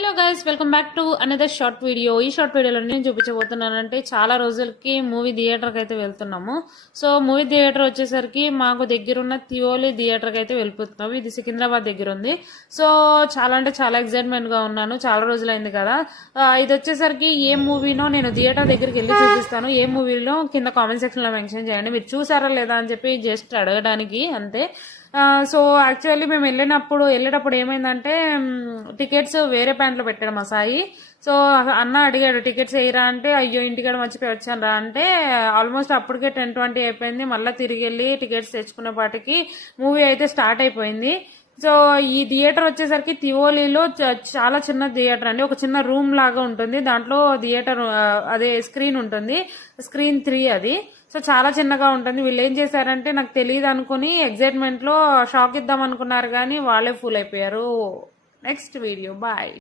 Hello guys, welcome back to another short video. ఈ short వీడియోలో నేను చూపించబోతున్నానంటే చాలా రోజులకి మూవీ థియేటర్కి అయితే వెళ్తున్నాము. సో మూవీ థియేటర్ వచ్చేసరికి మాకు దగ్గరున్న తియోలి థియేటర్కి అయితే వెళ్ళిపోతున్నాము. ఇది సికింద్రాబాద్ దగ్గర ఉంది. సో చాలా అంటే చాలా ఎక్సైట్మెంట్ గా ఉన్నాను. చాలా రోజులైంది కదా. ఇది వచ్చేసరికి ఏ మూవీనో నేను థియేటర్ దగ్గరికి వెళ్ళి చూపిస్తాను. ఏ మూవీలో కింద కామెంట్ సెక్షన్ లో మెన్షన్ చేయండి. మీరు చూసారా లేదా అని చెప్పి జస్ట్ అడగడానికి అంతే. సో యాక్చువల్లీ మేము వెళ్ళేటప్పుడు ఏమైందంటే టికెట్స్ వేరే ప్యాంట్లో పెట్టాడు మా సాయి. సో అన్న అడిగాడు టికెట్స్ వేయరా అంటే, అయ్యో ఇంటికాడ మర్చిపోయి వచ్చాను రా అంటే, ఆల్మోస్ట్ అప్పటికే 10:20 అయిపోయింది. మళ్ళీ తిరిగి వెళ్ళి టికెట్స్ తెచ్చుకునే పాటికి మూవీ అయితే స్టార్ట్ అయిపోయింది. సో ఈ థియేటర్ వచ్చేసరికి తివోలీలో చాలా చిన్న థియేటర్ అండి. ఒక చిన్న రూమ్ లాగా ఉంటుంది. దాంట్లో థియేటర్ అదే స్క్రీన్ ఉంటుంది. స్క్రీన్ 3 అది. సో చాలా చిన్నగా ఉంటుంది. వీళ్ళు ఏం చేశారంటే నాకు తెలియదు అనుకుని ఎగ్జైట్మెంట్ లో షాక్ ఇద్దాం అనుకున్నారు కానీ వాళ్ళే ఫుల్ అయిపోయారు. Next video bye.